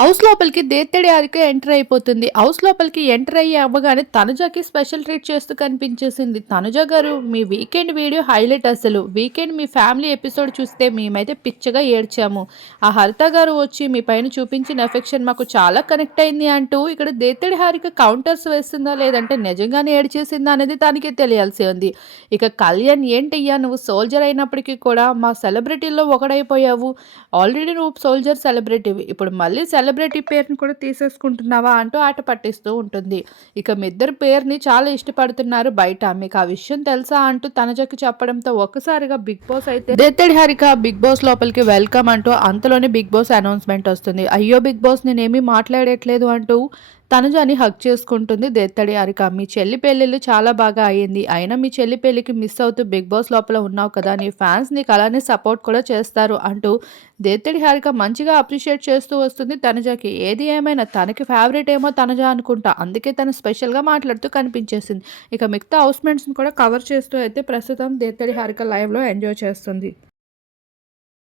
House లోపలికి Dethadi Harika enter అయిపోతుంది. House లోపలికి ఎంటర్ అయ్యి అవ్వగానే తనుజకి స్పెషల్ ట్రీట్ చేస్తూ కనిపించేసింది. తనుజ గారు మీ వీకెండ్ వీడియో హైలైట్ అసలు. వీకెండ్ మీ ఫ్యామిలీ ఎపిసోడ్ చూస్తే మేమైతే పిచ్చగా ఏడ్చాము. ఆ హరిత గారు వచ్చి మీ పైన చూపించిన ఎఫెక్షన్ మాకు చాలా కనెక్ట్ అయింది అంటూ ఇక్కడ దేత్తడి హారిక కౌంటర్స్ వేస్తుందా లేదంటే నిజంగానే ఏడ్చేసిందా అనేది తనకే తెలియాల్సి ఉంది. ఇక కళ్యాణ్ ఏంటయ్యా నువ్వు సోల్జర్ అయినప్పటికీ కూడా మా సెలబ్రిటీల్లో ఒకడైపోయావు. ఆల్రెడీ నువ్వు సోల్జర్ సెలబ్రిటీవి ఇప్పుడు మళ్ళీ సెలబ్రిటీ పేరుని కూడా తీసేసుకుంటున్నావా అంటూ ఆట పట్టిస్తూ ఉంటుంది. ఇక మీ ఇద్దరు పేరుని చాలా ఇష్టపడుతున్నారు బయట. మీకు ఆ విషయం తెలుసా అంటూ తనజకి చెప్పడంతో ఒక్కసారిగా బిగ్ బాస్ అయితే దేత్తడి హరిక బిగ్ బాస్ లోపలికి వెల్కమ్ అంటూ అంతలోనే బిగ్ బాస్ అనౌన్స్మెంట్ వస్తుంది. అయ్యో బిగ్ బాస్ నేనేమీ మాట్లాడట్లేదు అంటూ తనుజాని హక్ చేసుకుంటుంది దేత్తడి హారిక మీ చెల్లి పెళ్ళిళ్ళు చాలా బాగా అయ్యింది. అయినా మీ చెల్లి పెళ్ళికి మిస్ అవుతూ బిగ్ బాస్ లోపల ఉన్నావు కదా నీ ఫ్యాన్స్ నీకు అలానే సపోర్ట్ కూడా చేస్తారు అంటూ దేత్తడి హారిక మంచిగా అప్రిషియేట్ చేస్తూ వస్తుంది తనుజకి. ఏది ఏమైనా తనకి ఫేవరెట్ ఏమో తనుజ అనుకుంటా. అందుకే తను స్పెషల్గా మాట్లాడుతూ కనిపించేసింది. ఇక మిగతా హౌస్మెంట్స్ని కూడా కవర్ చేస్తూ అయితే ప్రస్తుతం దేత్తడి హారిక లైవ్లో ఎంజాయ్ చేస్తుంది.